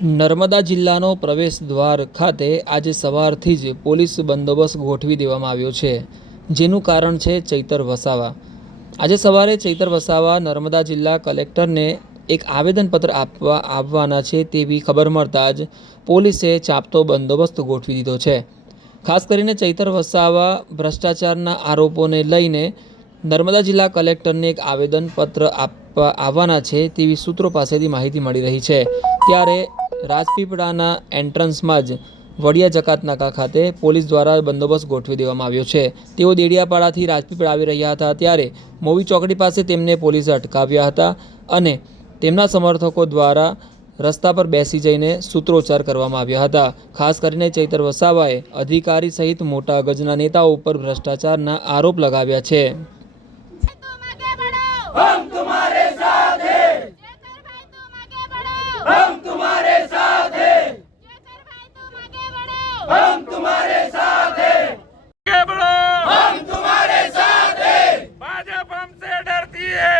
નર્મદા જિલ્લાનો પ્રવેશ દ્વાર ખાતે આજે સવારથી જ પોલીસ બંદોબસ્ત ગોઠવી દેવામાં આવ્યો છે, જેનું કારણ છે ચૈતર વસાવા. આજે સવારે ચૈતર વસાવા નર્મદા જિલ્લા કલેક્ટરને એક આવેદનપત્ર આપવા આવવાના છે તેવી ખબર મળતા જ પોલીસે ચાપતો બંદોબસ્ત ગોઠવી દીધો છે. ખાસ કરીને ચૈતર વસાવા ભ્રષ્ટાચારના આરોપોને લઈને નર્મદા જિલ્લા કલેક્ટરને એક આવેદનપત્ર આપવા આવવાના છે તેવી સૂત્રો પાસેથી માહિતી મળી રહી છે. ત્યારે રાજપીપળાના એન્ટ્રન્સમાં જ વડિયા જકાત નાકા ખાતે પોલીસ દ્વારા બંદોબસ્ત ગોઠવી દેવામાં આવ્યો છે. તેઓ દેડિયાપાડાથી રાજપીપળા આવી રહ્યા હતા ત્યારે મોવી ચોકડી પાસે તેમને પોલીસે અટકાવ્યા હતા અને તેમના સમર્થકો દ્વારા રસ્તા પર બેસી જઈને સૂત્રોચ્ચાર કરવામાં આવ્યા હતા. ખાસ કરીને ચૈતર વસાવાએ અધિકારી સહિત મોટા ગજના નેતાઓ ઉપર ભ્રષ્ટાચારના આરોપ લગાવ્યા છે. हम तुम्हारे साथ हैं। हम तुम्हारे साथ हैं। हम तुम्हारे साथ हैं। भाजपा हमसे डरती है।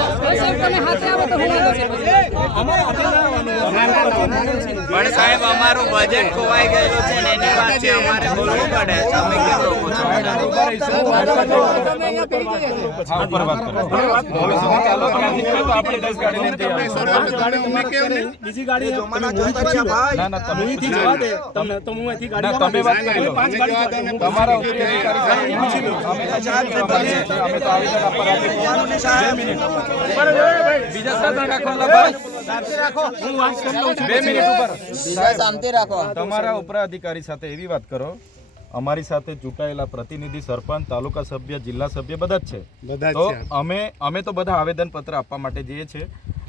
પણ સાહેબ અમારું બજેટ ખોવાઈ ગયેલું છે ને એની વાત છે અમારે બોલવું પડે. તમે કેમ રોકો છો? બીજી ગાડી ના ના તમે અહીંથી જવા દે તમને તો હું અહીંથી ગાડી તમે વાત કરી લો પાંચ ગાડી તમારા બીજા સાધન રાખો બે મિનિટ ઉપર શાંતિ તમારા સાથે એવી વાત કરો અમારી સાથે ચૂંટાયેલા પ્રતિનિધિ સરપંચ તાલુકા સભ્ય જિલ્લા સભ્ય બધા જ છે. તો અમે અમે તો બધા આવેદન પત્ર આપવા માટે જઈએ છીએ.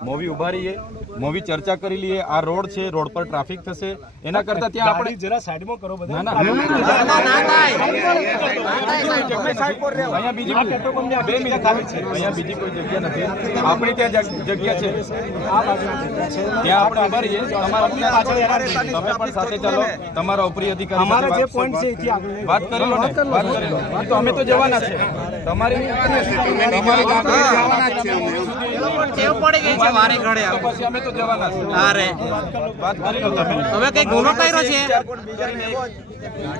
મોવી ઊભા રહીએ મોવી ચર્ચા કરી લઈએ આ રોડ છે રોડ પર ટ્રાફિક થશે એના કરતા ત્યાં આપણે જરા સાઈડમાં કરો બધા ના ના અહીંયા બીજી બે મિનિટ ખાલી છે અહીંયા બીજી કોઈ જગ્યા નથી આપણી ત્યાં જગ્યા છે ત્યાં આપણે ઊભા રહીએ તમારા તમે પણ સાથે ચાલો તમારા ઉપરી અધિકારી અમારા જે પોઈન્ટ છે એથી આગળ વાત કરી લો ને વાત કરી લો તો અમે તો જવાના છે તમારી તમારી ટેવ પડી વારે ઘડે પછી અમે તો જવાના છે અરે. વાત કરી લો તમે. હવે કઈ ગુનો કર્યો છે?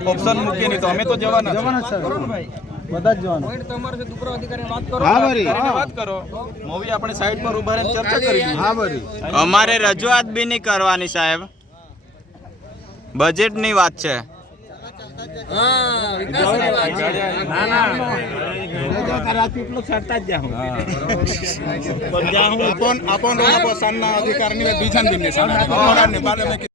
ઓપ્શન મૂકીએ નહીં તો અમે તો જવાના છે. વાત કરો. મૂવી આપણે સાઈડ પર ઊભા રહીને ચર્ચા કરી. અમારે રજૂઆત બી નહીં કરવાની સાહેબ. બજેટની વાત છે. સાંજના અધિકારની બીજા બિનને સામે.